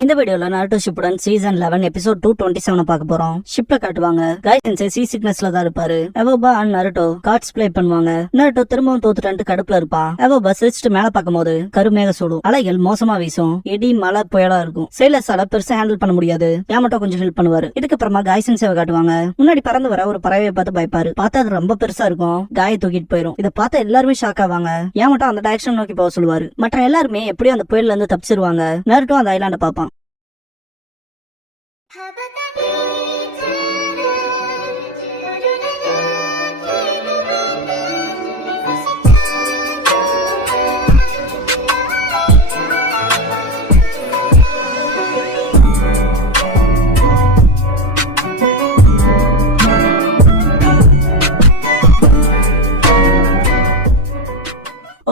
இந்த வீடியோல நாருட்டோ Shippuden season 11 episode 227 பார்க்க போறோம். ஷிப்ல காட்டுவாங்க. காய் சென்சே சி சிக்னஸ்ல தான் இருப்பாரு. எவோபா அண்ட் நாருட்டோ கார்ட்ஸ் ப்ளே பண்ணுவாங்க. நாருட்டோ திரும்பவும் தோத்துட்டு கடுப்புல இருப்பான். எவோபா சிரிச்சுட்டு மேல பார்க்கும்போது கருமேக சூடும். அலைகள் மோசமா வீசும். இடி மழை புயலா இருக்கும். சேலஸால பெருசா ஹேண்டில் பண்ண முடியாது. யாமட்டோ கொஞ்சம் ஹெல்ப் பண்ணுவாரு. இதுக்கப்புறமா காய் சென்சேவை காட்டுவாங்க. முன்னாடி பறந்து வர ஒரு பறவையை பார்த்து பயப்பாரு. பார்த்தா அது ரொம்ப பெருசா இருக்கும். காயை தூக்கிட்டு போயிரும். இதை பார்த்தா எல்லாருமே ஷாக் ஆவாங்க. யாமட்டோ அந்த டைரக்ஷன் நோக்கி போக சொல்லுவாரு. மற்ற எல்லாருமே எப்படியும் அந்த புயல்ல இருந்து தப்பிச்சிருவாங்க. நாருட்டோ அந்த ஐலாண்ட பாப்பான்.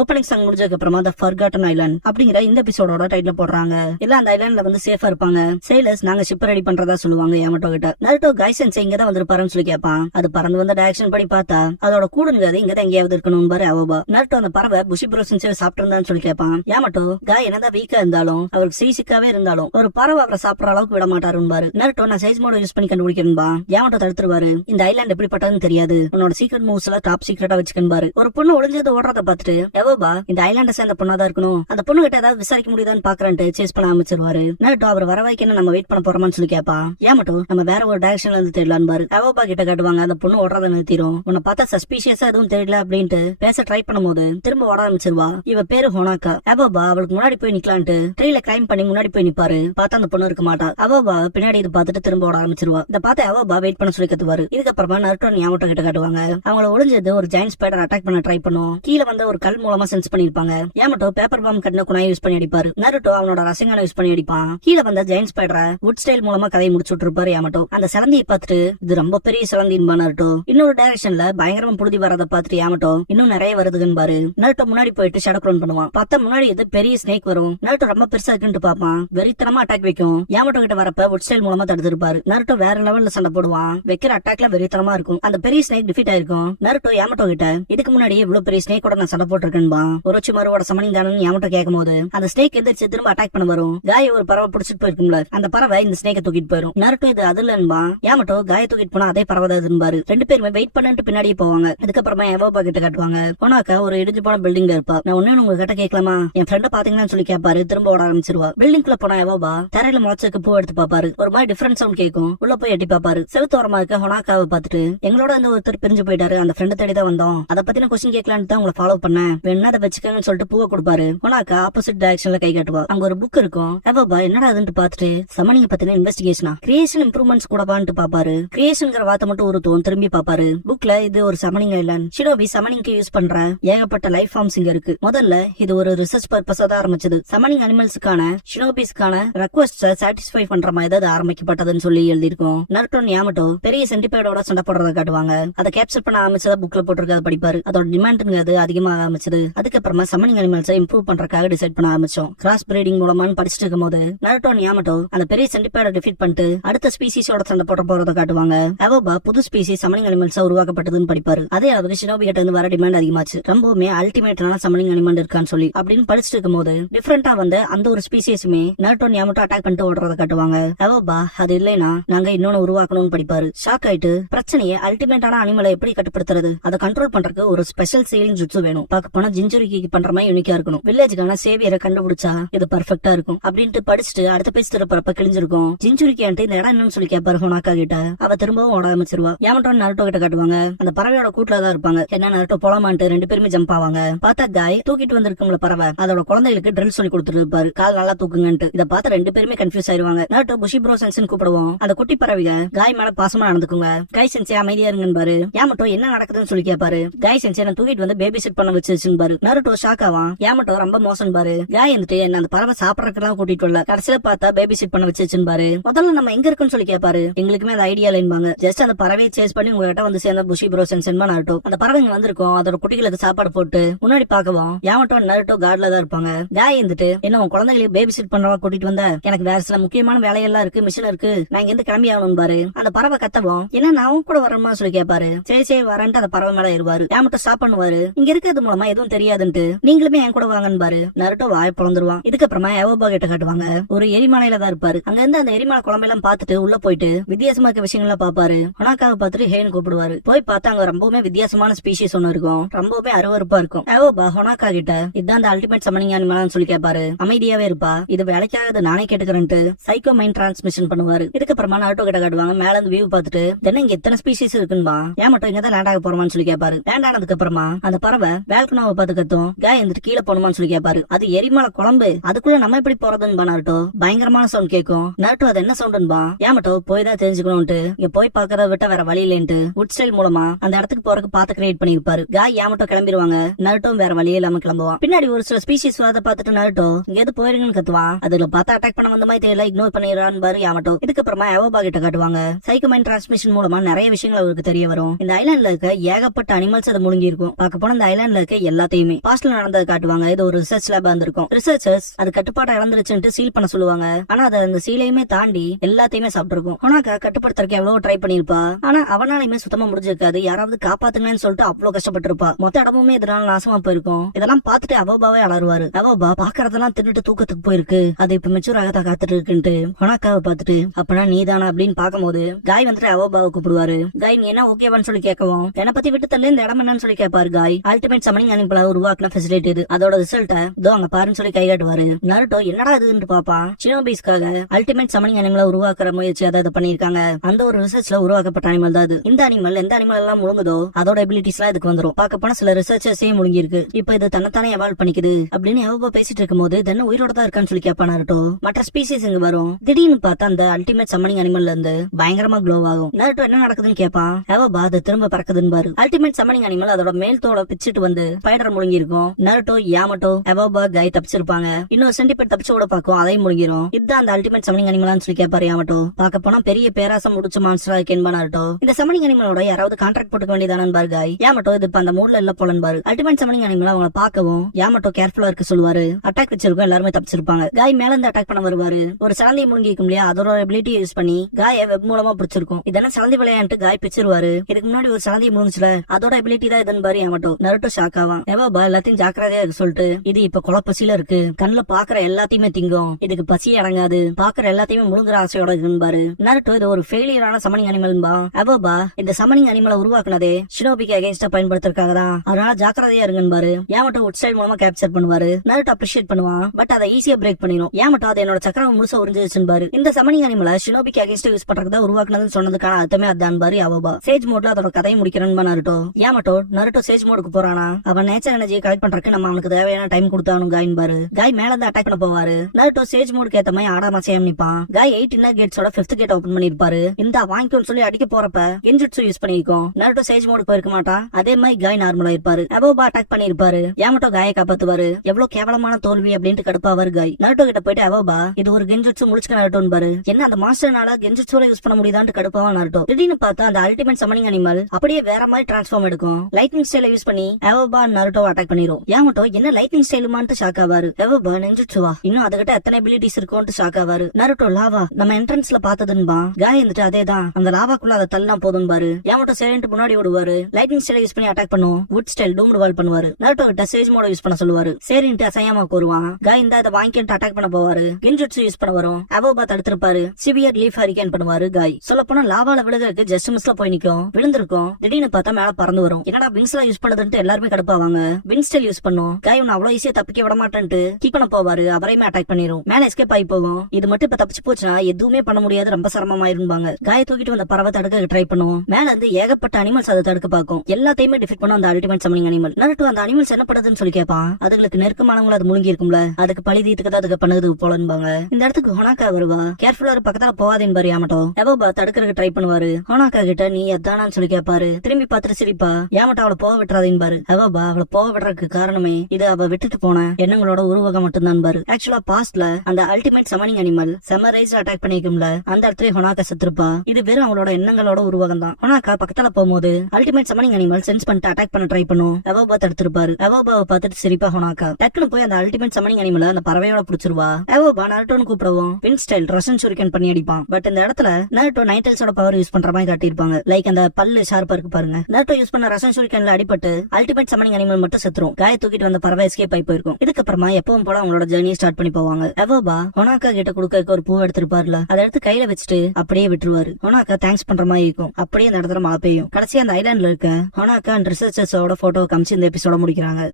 ஓப்பனிங் சாங் முடிஞ்சதுக்கு அப்புறமா தி ஃபர்காட்டன் ஐலாண்ட் அப்படிங்கிற இந்த எபிசோடோட டைட்டில் போடுறாங்க. எல்லாம் அந்த ஐலாண்ட்ல வந்து சேஃபா இருப்பாங்க. சேலர்ஸ் நாங்க ஷிப் ரெடி பண்றதா சொல்லுவாங்க யாமட்டோ கிட்ட. நாருட்டோ காய் சென்சே இங்க தான் வந்திருப்பாருன்னு சொல்லி கேட்பான். அது பறந்து வந்த டைரக்ஷன் படி பார்த்தா அதோட கூடுங்கிறது இங்க தான் எங்கேயாவது இருக்கணும் பாரு அவபா. நாருட்டோ அந்த பறவை புஷிப்ரோ சென்சே சாப்பிட்டிருந்தான்னு சொல்லி கேட்பான். யாமட்டோ காய் என்னதான் வீக்கா இருந்தாலும் அவருக்கு சீசிக்காவே இருந்தாலும் ஒரு பறவை அவரை சாப்பிடற அளவுக்கு விட மாட்டாருன்னு பாரு. நாருட்டோ நான் சைஸ் மோட யூஸ் பண்ணி கண்டுபிடிக்கணும்பா. யாமட்டோ தடுத்துருவாரு. இந்த ஐலாண்ட் எப்படிப்பட்டதுன்னு தெரியாது. உன்னோட சீக்ரெட் மூவ்ஸ் எல்லாம் டாப் சீக்ரெட்டா வச்சுக்கணும். ஒரு பொண்ணு ஒளிஞ்சது ஓடுறத பார்த்துட்டு எவோபா இந்த ஐலாண்ட் சேர்ந்த பொண்ணாதான் இருக்கணும். அந்த பொண்ணு கிட்ட ஏதாவது விசாரிக்க முடியுதான்னு பாக்குறேன்ட்டு சேஸ் பண்ண ஆரம்பிச்சிருவாரு. நாருட்டோ அவர் வர வைக்க நம்ம வெயிட் பண்ண போறோமான்னு சொல்லி கேப்பா. யாமட்டோ நம்ம வேற ஒரு டைரக்ஷன்ல இருந்து தேடலான்னு பாரு. எவோபா கிட்ட காட்டுவாங்க. அந்த பொண்ணு ஓடுறத நிறுத்திடும். உன்னை பார்த்தா சஸ்பீஷியஸா எதுவும் தெரியல அப்படின்ட்டு பேச ட்ரை பண்ணும்போது திரும்ப ஓட ஆரம்பிச்சிருவா. இவ பேரு ஹோனாக்கா. எவோபா அவளுக்கு முன்னாடி போய் நிக்கலான்ட்டு ட்ரீல கிளைம் பண்ணி முன்னாடி போய் நிப்பாரு. பார்த்தா அந்த பொண்ணு இருக்க மாட்டா. எவோபா பின்னாடி இது பார்த்துட்டு திரும்ப ஓட ஆரம்பிச்சிருவா. இதை பார்த்து எவோபா வெயிட் பண்ண சொல்லி கத்துவாரு. இதுக்கப்புறமா நாருட்டோ யாமட்டோ கிட்ட காட்டுவாங்க. அவங்கள ஒளிஞ்சது ஒரு ஜெயின்ட் ஸ்பைடர் அட்டாக் பண்ண ட்ரை பண்ணும். கீழே வந்து ஒரு கல் மூலமா சென்ஸ் பண்ணிருப்பாங்க. யாமட்டோ பேப்பர் பாம் கட்டின குணாயை யூஸ் பண்ணி அடிப்பாரு. நாருட்டோ அவனோட ரசங்கான யூஸ் பண்ணி அடிப்பான். கீழே வந்த ஜெயின்ட் ஸ்பைடரை வுட் ஸ்டைல் மூலமா கதையை முடிச்சு விட்டுருப்பாரு யாமட்டோ. அந்த சிலந்தியை பார்த்துட்டு இது ரொம்ப பெரிய சிலந்தின்பா நாருட்டோ. இன்னொரு டைரக்ஷன்ல பயங்கரமா புழுதி வரத பார்த்துட்டு யாமட்டோ இன்னும் நிறைய வருதுன்னு பாரு. நாருட்டோ முன்னாடி போயிட்டு ஷேடோ க்ளோன் பண்ணுவான். பார்த்தா முன்னாடி இது பெரிய ஸ்னேக் வரும். நாருட்டோ ரொம்ப பெருசா இருக்குன்னு பாப்பான். வெறித்தனமா அட்டாக் வைக்கும். யாமட்டோ கிட்ட வரப்ப வுட் ஸ்டைல் மூலமா தடுத்திருப்பாரு. நாருட்டோ வேற லெவல்ல சண்டை போடுவான். வைக்கிற அட்டாக்ல வெறித்தனமா இருக்கும். அந்த பெரிய ஸ்னேக் டிஃபீட் ஆயிருக்கும். நாருட்டோ யாமட்டோ கிட்ட இதுக்கு முன்னாடி இவ்வளவு பெரிய ஸ்னேக்கோட நான் சண்டை போட்டிருக்கேன்பா. ஒரோச்சிமாருவோட சமனிங் தானு யாமட்டோ கேட்கும் போது அந்த ஸ்னேக் எந்திரிச்சு திரும்ப அட்டாக் பண்ண வரும். காய ஒரு பறவை பிடிச்சிட்டு போயிருக்கும்ல, அந்த பறவை இந்த ஸ்னேக்கை தூக்கிட்டு போயிரும். நாருட்டோ இது அதுலன்பா. யாமட்டோ காய தூக்கிட்டு போனா அதே பறவை தான். ரெண்டு பேருமே வெயிட் பண்ணிட்டு பின்னாடியே போவாங்க. அதுக்கப்புறமா எவோபா கிட்ட காட்டுவாங்க. போனாக்கா ஒரு இடிஞ்சு போன பில்டிங்ல இருப்பா. நான் ஒன்னு உங்க கிட்ட கேட்கலாமா, என் ஃப்ரெண்ட பாத்தீங்கன்னு சொல்லி கேட்பாரு. திரும்ப ஓட ஆரம்பிச்சிருவா. பில்டிங்ல போனா எவோபா தரையில முளைச்சதுக்கு பூ எடுத்து பாப்பாரு. ஒரு மாதிரி டிஃபரன்ஸ் சவுண்ட் கேட்கும். உள்ள போய் எட்டி பாப்பாரு. செவுத்தோரமா இருக்க ஹொனாக்காவை பார்த்துட்டு எங்களோட வந்து ஒருத்தர் பிரிஞ்சு போயிட்டாரு, அந்த ஃப்ரெண்ட் தேடி தான் வந்தோம், அதை பத்தின கொஸ்டின் கேட்கலான்னு தான் உங்களை ஃபாலோ பண்ணேன், வேணா அதை வச்சுக்கங்கன்னு சொல்லிட்டு பூவை கொடுப்பாரு. ஹொனாக்கா ஆப்போசிட் டைரக்ஷன்ல கை காட்டுவா. அங்க ஒரு புக் இருக்கும். எவோபா என்னடா அதுன்னு பாத்துட்டு சமனிங்க பத்தின இன்வெஸ்டிகேஷனா கிரியேஷன் இம்ப்ரூவ்மெண்ட்ஸ் கூட பான்ட்டு பாப்பாரு. கிரியேஷன்ங்கிற வார்த்தை மட்டும் உருத்துவோம். திரும்பி பாப்பாரு. புக்ல இது ஒரு சமனிங் ஐலாண்ட். ஷினோபி சமனிங்க்கு யூஸ் பண்ற ஏகப்பட்ட லைஃப் ஃபார்ம்ஸ் இங்க இருக்கு. முதல்ல இது ஒரு ரிசர்ச் பர்பஸா தான் ஆரம்பிச்சது. சமனிங் அனிமல்ஸ்க்கான ஷினோபிஸ்க்கான ரெக்வெஸ்ட் சாட்டிஸ்ஃபை பண்ற மாதிரி அது ஆரம்பிக்கப்பட்டதுன்னு சொல்லி எழுதிருக்கோம். நாருட்டோ யாமட்டோ பெரிய சென்டிபைடோட சண்டை போடுறத காட்டுவாங்க. அதை கேப்சர் பண்ண ஆரம்பிச்சதா புக்ல போட்டிருக்கத படிப்பாரு. அதோட டிமாண்ட்ங்கிறது அதிகமாக ஆரம்பிச்சது. அதுக்கப்புறமா சமனிங் அனிமல்ஸை இம்ப்ரூவ் பண்றதுக்காக டிசைட் பண்ண ஆரம்பிச்சோம். கிராஸ் பிரீடிங் மூலமான்னு படிச்சுட்டு இருக்கும் போது நாருட்டோ யாமட்டோ அந்த பெரிய சென்டிபைடை டிஃபீட் பண்ணிட்டு அடுத்த ஸ்பீசிஸோட சண்டை போட போறத காட்டுவாங்க. எவோபா புது ஸ்பீசிஸ் சமனிங் அனிமல்ஸா உருவாக்கப்பட்டதுன்னு படிப்பாரு. அதே அளவுக்கு ஷினோபி கிட்ட இருந்து வர டிமாண்ட் அதிகமாச்சு. ரொம்பவுமே அல்டிமேட்டான சமனிங் அனிமல் இருக்கான்னு சொல்லி அப்படின்னு படிச்சுட்டு இருக்கும் போது டிஃபரெண்டா வந்து அந்த ஒரு ஸ்பீசிஸுமே நாருட்டோ யாமட்டோ அட்டாக் பண்ணிட்டு ஓடுறத காட்டுவாங்க. எவோபா அது இல்லைன்னா நாங்க இன்னொன்னு உருவாக்கணும்னு படிப்பாரு. ஷாக் ஆயிட்டு பிரச்சனையை அல்டிமேட்டான அனிமலை எப்படி கட்டுப்படுத்துறது, அதை கண்ட்ரோல் பண்றதுக்கு ஒரு ஸ்பெஷல் சீலிங் ஜுட்சு வேணும். பார்க்க போனா ஜிஞ்சுரிக்கு பண்ற மாதிரி யூனிக்கா இருக்கணும். வில்லேஜுக்கான சேவியரை கண்டுபிடிச்சா இது பர்ஃபெக்டா இருக்கும் அப்படின்ட்டு படிச்சுட்டு அடுத்த பேஜ் திருப்பறப்ப கிழிஞ்சிருக்கும். ஜிஞ்சுரிக்கியான்ட்டு இந்த இடம் என்னன்னு சொல்லி கேட்பாரு ஹொனாக்கா கிட்ட. அவ திரும்பவும் ஓட ஆரம்பிச்சிருவா. யாமட்டோ நாருட்டோ கிட்ட காட்டுவாங்க. அந்த பறவையோட கூட்டுல தான் இருப்பாங்க. என்ன நாருட்டோ போலாமான்ட்டு ரெண்டு பேருமே ஜம்ப் ஆவாங்க. பார்த்தா காய் தூக்கிட்டு வந்திருக்கும்ல பறவை, அதோட குழந்தைகளுக்கு ட்ரில் சொல்லி கொடுத்துட்டு இருப்பாரு. கால் நல்லா தூக்குங்கன்ட்டு. இதை பார்த்து ரெண்டு பேருமே கன்ஃபியூஸ் ஆயிருவாங்க. நாருட்டோ புஷிப்ரோ சென்சன் கூப்பிடுவோம். அந்த குட்டி பறவைக காய் மேல பாசமா நடந்துக்குங்க. காய் சென்சே அமைதியா இருங்கன்னு பாரு. யாமட்டோ என்ன நடக்குதுன்னு சொல்லி கேட்பாரு. காய் சென்சே நான் தூக்கிட்டு வந்து பேபி செட் பண்ண வச்சிருச்சுன்னு பாரு. நருட்டோ ஷாக் ஆவான். யாமட்டோ ரொம்ப மோசம் பாரு. காய் வந்துட்டு என்ன அந்த பறவை சாப்பிடறதுக்கெல்லாம் கூட்டிட்டு வரல, கடைசியில பார்த்தா பேபி சிட் பண்ண வச்சுன்னு பாரு. முதல்ல நம்ம எங்க இருக்குன்னு சொல்லி கேட்பாரு. எங்களுக்குமே அது ஐடியா இல்லைன்பாங்க. ஜஸ்ட் அந்த பறவையை சேஸ் பண்ணி உங்ககிட்ட வந்து சேர்ந்த புஷி ப்ரோ சென்சென்மா நருட்டோ. அந்த பறவை இங்க வந்திருக்கும், அதோட குட்டிகளுக்கு சாப்பாடு போட்டு முன்னாடி பாக்கவும் யாமட்டோ நருட்டோ கார்ட்ல தான் இருப்பாங்க. காய் வந்துட்டு என்ன உன் குழந்தைகளை பேபி சிட் பண்றவா கூட்டிட்டு வந்த, எனக்கு வேற சில முக்கியமான வேலையெல்லாம் இருக்கு, மிஷின் இருக்கு, நான் இங்க இருந்து கிளம்பி ஆகணும் பாரு. அந்த பறவை கத்தவும் என்ன நான் கூட வரணுமா சொல்லி கேட்பாரு. சரி வரேன்ட்டு அந்த பறவை மேல ஏறுவாரு. யாமட்டோ ஸ்டாப் பண்ணுவாரு. இங்க இருக்கிறது மூலமா எதுவும் தெரியாதுன்ட்டு நீங்களுமே என் கூட வாங்கன்னு பாரு. நருட்டோ வாய் பொழந்துருவான். இதுக்கப்புறமா எவோபா கிட்ட காட்டுவாங்க. ஒரு எரிமலையில தான் இருப்பாரு. அங்க இருந்து அந்த எரிமலை குழம்பெல்லாம் பார்த்துட்டு உள்ள போயிட்டு வித்தியாசமா இருக்க விஷயங்கள்லாம் பாப்பாரு. ஹொனாக்காவை பார்த்துட்டு ஹேன்னு கூப்பிடுவாரு. போய் பார்த்தா அங்க ரொம்பவுமே வித்தியாசமான ஸ்பீஷிஸ் ஒண்ணு இருக்கும், ரொம்பவுமே அருவருப்பா இருக்கும். எவோபா ஹொனாக்கா கிட்ட இதான் அந்த அல்டிமேட் சம்மனிங் அனிமலான்னு சொல்லி கேட்பாரு. அமைதியாவே இருப்பா. இது வேலைக்காக நானே கேட்டுக்கிறேன்ட்டு சைக்கோ மைண்ட் டிரான்ஸ்மிஷன் பண்ணுவாரு. இதுக்கப்புறமா நருட்டோ கிட்ட காட்டுவாங்க. மேல இருந்து வியூ பார்த்துட்டு தென்ன இங்க எத்தனை ஸ்பீஷிஸ் இருக்குன்பா, ஏன் மட்டும் இங்க தான் லேண்ட் ஆக போறோமான்னு சொல்லி கேட்பாரு. லேண்ட் ஆனதுக்கு அப்புறமா அந்த பறவை வேல்கனாவை பார்த்து கத்தும். காய் வந்துட்டு கீழே போகணுமான்னு சொல்லி கேட்பாரு. அது எரிமலை குழம்பு, அதுக்குள்ள நம்ம எப்படி போறதுன்னு நருட்டோ. பயங்கரமான சவுண்ட் கேட்கும். நருட்டோ அது என்ன சவுண்டுன்பா. ஏமாட்டோ போய் தான் தெரிஞ்சுக்கணும்ட்டு இங்க போய் பாக்குறத விட்ட வேற வழி இல்லைன்ட்டு வுட் ஸ்டைல் மூலமா அந்த இடத்துக்கு போறதுக்கு பாத்து கிரியேட் பண்ணிருப்பாரு. காய் ஏமாட்டோ கிளம்பிடுவாங்க. நருட்டோ வேற வழியே இல்லாம கிளம்புவான். பின்னாடி ஒரு சில ஸ்பீஷிஸ் அதை பார்த்துட்டு நருட்டோ இங்க எது போயிருங்கன்னு கத்துவான். அதுல பார்த்தா அட்டாக் பண்ண வந்த மாதிரி தெரியல, இக்னோர் பண்ணிடுறான்னு பாரு யாமட்டோ. இதுக்கப்புறமா எவோபா கிட்ட காட்டுவாங்க. சைக்கோ மைண்ட் டிரான்ஸ்மிஷன் மூலமா நிறைய விஷயங்கள் அவருக்கு தெரிய வரும். இந்த ஐலாண்ட்ல இருக்க ஏகப்பட்ட அனிமல்ஸ் அது முழுங்கி இருக்கும். பார்க்க போன இந்த ஐலாண்ட்ல இருக்க எல்லாத்தையுமே பாஸ்ட்ல நடந்ததை காட்டுவாங்க. இது ஒரு ரிசர்ச் லேபா இருந்திருக்கும். ரிசர்ச்சர்ஸ் அது கட்டுப்பாட்டை இழந்துருச்சுன்னு சீல் பண்ண சொல்லுவாங்க. ஆனா அது அந்த சீலையுமே தாண்டி எல்லாத்தையுமே சாப்பிட்டுருக்கும். ஹொனாக்கா கட்டுப்படுத்துறதுக்கு எவ்வளவு ட்ரை பண்ணிருப்பா. ஆனா அவனாலுமே சுத்தமா முடிஞ்சிருக்காது. யாராவது காப்பாத்துங்கன்னு சொல்லிட்டு அவ்வளவு கஷ்டப்பட்டிருப்பா. மொத்த இடமுமே இதனால நாசமா போயிருக்கும். இதெல்லாம் பார்த்துட்டு அவோபாவே அலறுவாரு. அவோபா பாக்குறதெல்லாம் தின்னுட்டு தூக்கத்துக்கு போயிருக்கு, அது இப்ப மெச்சூர் ஆகத்தா காத்துட்டு இருக்குன்ட்டு ஹொனாக்காவை பார்த்துட்டு அப்பனா நீதானா அப்படின்னு பாக்கும்போது காய் வந்துட்டு அவோபாவை கூப்பிடுவாரு. காய் நீ என்ன ஓகேவான்னு சொல்லி கேட்கவும் என்ன பத்தி விட்டு தள்ளி இந்த இடம் என்னன்னு சொல்லி கேட்பாரு. காய் அல்டிமேட் சம்மனிங் அனிமலா உருவாக்குன ஃபெசிலிட்டி இது, அதோட ரிசல்ட்ட இதோ அங்க பாருன்னு சொல்லி கை காட்டுவாரு. நருட்டோ என்னடா இதுன்னு பாப்பான். ஷினோபிஸ்க்காக அல்டிமேட் சம்மனிங் அனிமலா உருவாக்குற முயற்சி அதை பண்ணிருக்காங்க. அந்த ஒரு ரிசர்ச்ல உருவாக்கப்பட்ட அனிமல் தான் அது. இந்த அனிமல் எந்த அனிமல் எல்லாம் முழுங்குதோ அதோட எபிலிட்டிஸ் எல்லாம் இதுக்கு வந்துரும். பார்க்க போனா சில ரிசர்ச்சர்ஸே முழுங்கி இருக்கு. இப்ப இது தன்னைத்தானே எவால்வ் பண்ணிக்குது அப்படின்னு எவ்வளவு பேசிட்டு இருக்கும் போது தென்ன உயிரோட தான் இருக்கான்னு சொல்லி கேட்பான் நருட்டோ. மற்ற ஸ்பீசிஸ் இங்க வரும். திடீர்னு பார்த்தா அந்த அல்டிமேட் சம்மனிங் அனிமல்ல இருந்து பயங்கரமா க்ளோ ஆகும். நருட்டோ என்ன நடக்குதுன்னு கேட்பான். எவபா அது திரும்ப பறக்குதுன்னு பாரு. அல்டிமேட் சம்மனிங் அனிமல் அதோட மேல் தோலை பிச்சுட்டு வந்து ஸ்பைடர் முழுங்கி இருக்கும். நருட்டோ யாமட்டோ எவபா காய் தப்பிச்சிருப்பாங்க. இன்னொரு சென்டிபேட் தப்பிச்சு கூட பாக்கும், அதையும் முழுங்கிரும். இதுதான் அந்த அல்டிமேட் சம்மனிங் அனிமலான்னு சொல்லி கேட்பாரு யாமட்டோ. பார்க்க போனா பெரிய பேராசம் முடிச்ச மான்ஸ்டரா இருக்கேன்பா நருட்டோ. இந்த சம்மனிங் அனிமலோட யாராவது கான்ட்ராக்ட் போட்டுக்க வேண்டியதானு பாரு காய். யாமட்டோ இது இப்ப அந்த மூட்ல இல்ல போலன்னு பாரு. அல்டிமேட் சம்மனிங் அனிமல் அவங்களை பார்க்கவும் யாமட்டோ கேர்ஃபுல்லா இருக்க சொல்லுவாரு. அட்டாக் வச்சிருக்கோம், எல்லாருமே தப்பிச்சிருப்பாங்க. காய் மேல இருந்து அட்டாக் பண்ண வருவாரு. ஒரு சலந்தியை முழுங்கிக்கும் இல்லையா, அதோட எபிலிட்டி யூஸ் பண்ணி காய வெப் மூலமா பிடிச்சிருக்கும். இதெல்லாம் சலந்தி விளையாண்டு காய் பிச்சிருவாரு. இதுக்கு முன்னாடி ஒரு சலந்தியை முழுங்குச்சுல, அதோட எபிலிட்டி தான் இதுன்னு பாரு யாமட்டோ. நருட்டோ ஷாக் ஆவான். எவபா எல்லாத்தையும் ஜாக்கிரதையா இருக்கு சொல்லிட்டு இது இப்ப குளப்பசியில இருக்கு, கண்ணுல பாக்குற எல்லாத்தையுமே திங்கும், இதுக்கு பசி அடங்காது, பாக்குற எல்லாத்தையுமே முழுங்குற ஆசையோட இருக்குன்னு பாரு. நருட்டோ இது ஒரு ஃபெயிலியரான சம்மனிங் அனிமல்பா. எவபா இந்த சம்மனிங் அனிமலை உருவாக்குனதே ஷினோபிக்கு அகைன்ஸ்டா பயன்படுத்துறதுக்காக தான், அதனால ஜாக்கிரதையா இருங்கன்னு பாரு. யாமட்டோ உட் சைடு மூலமா கேப்சர் பண்ணுவாரு. நருட்டோ அப்ரிஷியேட் பண்ணுவான். பட் அதை ஈஸியா பிரேக் பண்ணிடும். யாமட்டோ அது என்னோட சக்கரம் முழுசா உறிஞ்சிருச்சுன்னு பாரு. இந்த சம்மனிங் அனிமலை ஷினோபிக்கு அகைன்ஸ்டா யூஸ் பண்றதுக்கு உருவாக்குனதுன்னு சொன்னதுக்கான அர்த்தமே அதான் பாரு அவபா. சேஜ் மோட்ல அதோட கதையை முடிக்கிறேன்னு நருட்டோ. யாமட்டோ நருட்டோ சேஜ் மோடுக்கு போறானா, அவன் நேச்சர் எனர்ஜியை கலெக்ட் பண்றதுக்கு நம்ம அவனுக்கு தேவையான டைம் கொடுத்தானும் காயின் பாரு. காய் மேல இருந்து அட்டாக் பண்ண போவாரு. நருட்டோ சேஜ் மோடுக்கு ஏத்த மாதிரி ஆடாம சேம் நிப்பான். காய் 8 இன்னர் கேட்ஸோட 5th கேட் ஓபன் பண்ணிருப்பாரு. இந்த வாங்கிக்கோன்னு சொல்லி அடிக்க போறப்ப கென்ஜுட்சு யூஸ் பண்ணிருக்கோம். நருட்டோ சேஜ் மோடுக்கு போயிருக்க மாட்டான். அதே மாதிரி காய் நார்மலா இருப்பாரு. அபோபா அட்டாக் பண்ணிருப்பாரு. யாமட்டோ காயை காப்பாத்துவாரு. எவ்வளவு கேவலமான தோல்வி அப்படின்ட்டு கடுப்பாவாரு காய். நருட்டோ கிட்ட போயிட்டு அபோபா இது ஒரு கென்ஜுட்சு முடிச்சுக்க நருட்டோன்னு பாரு. என்ன அந்த மாஸ்டர்னால கென்ஜுட்சுல யூஸ் பண்ண முடியுதான்னு கடுப்பாவா நருட்டோ. திடீர்னு பார்த்தா அந்த அல்டிமேட் சம்மனிங் அனிமல் அப்படியே வேற மாதிரி டிரான்ஸ்ஃபார்ம் எடுக்கும். லைட்னிங் ஸ்டைல யூஸ் பண்ணி எவபா நருட்டோ அட்டாக் பண்ணிரும். யாமட்டோ என்ன லைட்னிங் ஸ்டைலுமான்ட்டு ஷாக் ஆவாரு. எவபா நெஞ்சுச்சுவா இன்னும் அதுகிட்ட எத்தனை எபிலிட்டிஸ் இருக்கும்னு ஷாக் ஆவாரு. நருட்டோ லாவா நம்ம என்ட்ரன்ஸ்ல பார்த்ததுன்பா. காய் இருந்துட்டு அதேதான் அந்த லாவாக்குள்ள அதை தள்ளனா போதும் பாரு. யாமட்டோ சரின்ட்டு முன்னாடி விடுவாரு. லைட்னிங் ஸ்டைல யூஸ் பண்ணி அட்டாக் பண்ணுவோம். வுட் ஸ்டைல் டூம்டு வால் பண்ணுவாரு. நருட்டோ கிட்ட சேஜ் மோட யூஸ் பண்ண சொல்லுவாரு. சரின்ட்டு அசையாம கூறுவான். காய் இந்த அதை வாங்கிட்டு அட்டாக் பண்ண போவாரு. கென்ஜுட்சு யூஸ் பண்ண வரும். அவபா தடுத்திருப்பாரு. சிவியர் லீஃப் ஹரிகேன் பண்ணுவாரு. காய் சொல்ல போனா லாவால விழுகிறதுக்கு ஜஸ்ட் மிஸ்ல போய் நிக்கும். விழுந்திருக்கும். திடீர்னு பார்த்தா மேல பறந்து வரும். என்னடா விங்ஸ்ல யூஸ் பண்ணதுன்ட்டு எல்லாருமே கடுப்பாவாங்க. விங் ஸ்டைல் யூஸ் பண்ணும். காய் உன்னை அவ்வளவு ஈஸியா தப்பிக்க விட மாட்டேன்ட்டு கிக் பண்ண போவாரு. அவரையுமே அட்டாக் பண்ணிரும். மேல எஸ்கேப் ஆகி போகும். இது மட்டும் இப்ப தப்பிச்சு போச்சுன்னா எதுவுமே பண்ண முடியாது, ரொம்ப சிரமமாயிருப்பாங்க. காய தூக்கிட்டு வந்த பறவை தடுக்க ட்ரை பண்ணுவோம். மேல இருந்து ஏகப்பட்ட அனிமல்ஸ் அதை தடுக்க பார்க்கும். எல்லாத்தையுமே டிஃபீட் பண்ணும் அந்த அல்டிமேட் சம்மனிங் அனிமல். நருட்டோ அந்த அனிமல்ஸ் என்ன பண்ணுதுன்னு சொல்லி கேட்பான். அதுங்களுக்கு நெருக்கமானவங்களை அது முழுங்கி இருக்கும்ல, அதுக்கு பழி தீர்த்துக்கு தான் அதுக்கு பண்ணுது போலன்பாங்க. இந்த இடத்துக்கு ஹொனாக்கா வருவா. கேர்ஃபுல்லா பக்கத்தால போவாதேன்னு பாரு யாமட்டோ. எவபா தடுக்கிறதுக்கு ட்ரை பண்ணுவாரு. ஹொனாக்கா கிட்ட நீ அதானான்னு சொல்லி கேட்பாரு. திரும்பி பார்த்துட்டு சிரிப்பா. யாமட்டோ அவளை போக விட்டுறாதேன்னு பாரு. எவபா அவளை போக விடுறதுக்கு காரணமே இது அவ விட்டுட்டு போன எண்ணங்களோட உருவகம் மட்டும்தான் பாரு. ஆக்சுவலா பாஸ்ட்ல அந்த அல்டிமேட் சமனிங் அனிமல் செமரைஸ் அட்டாக் பண்ணிக்கும்ல, அந்த இடத்துல ஹொனாக்கா செத்துருப்பா. இது வெறும் அவளோட எண்ணங்களோட உருவகம் தான். ஹொனாக்கா பக்கத்துல போகும்போது அல்டிமேட் சமனிங் அனிமல் சென்ஸ் பண்ணிட்டு அட்டாக் பண்ண ட்ரை பண்ணும். எவோபா தடுத்திருப்பாரு. எவோபாவை பார்த்துட்டு சிரிப்பா ஹொனாக்கா டக்குனு போய் அந்த அல்டிமேட் சமனிங் அனிமலை அந்த பறவையோட பிடிச்சிருவா. எவோபா நருட்டோன்னு கூப்பிடுவோம். பின் ஸ்டைல் ரஷன் ஷூரிகன் பண்ணி அடிப்பான். பட் இந்த இடத்துல நருட்டோ நைன்டெல்ஸோட பவர் யூஸ் பண்ற மாதிரி காட்டியிருப்பாங்க. லைக் அந்த பல்லு ஷார்ப்பா இருக்கு பாருங்க. நருட்டோ யூஸ் பண்ண ரஷன் ஷூரிகன்ல அடிபட்டு அல்டிமேட் சமனிங் அனிமல் மட்டும் செத்துரும். காய தூக்கிட்டு வந்த பறவை எஸ்கேப் ஆகி போயிருக்கும். இதுக்கப்புறமா எப்பவும் போல அவங்களோட ஜர்னியை ஸ்டார்ட் பண்ணி போவாங்க. எவோபா ஹொனாக்கா கிட்ட கொடுக்க ஒரு பூ எடுத்திருப்பாருல, அதை எடுத்து கையில வச்சுட்டு அப்படியே விட்டுருவாரு. ஹொனாக்கா தேங்க்ஸ் பண்ற மாதிரி இருக்கும். அப்படியே அந்த இடத்துல மழை பெய்யும். கடைசியா அந்த ஐலாண்ட்ல இருக்க ஹொனாக்கா அண்ட் ரிசர்ச்சர்ஸோட போட்டோ காமிச்சு இந்த எபிசோட முடிக்கிறாங்க.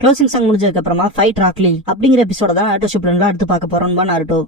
க்ளோசிங் சாங் முடிஞ்சதுக்கு அப்புறமா ஃபைட் ராக்லி அப்படிங்கிற எபிசோட தான் நாருட்டோ ஷிப்லன்ல எடுத்து பார்க்க போறோம் நாருட்டோ.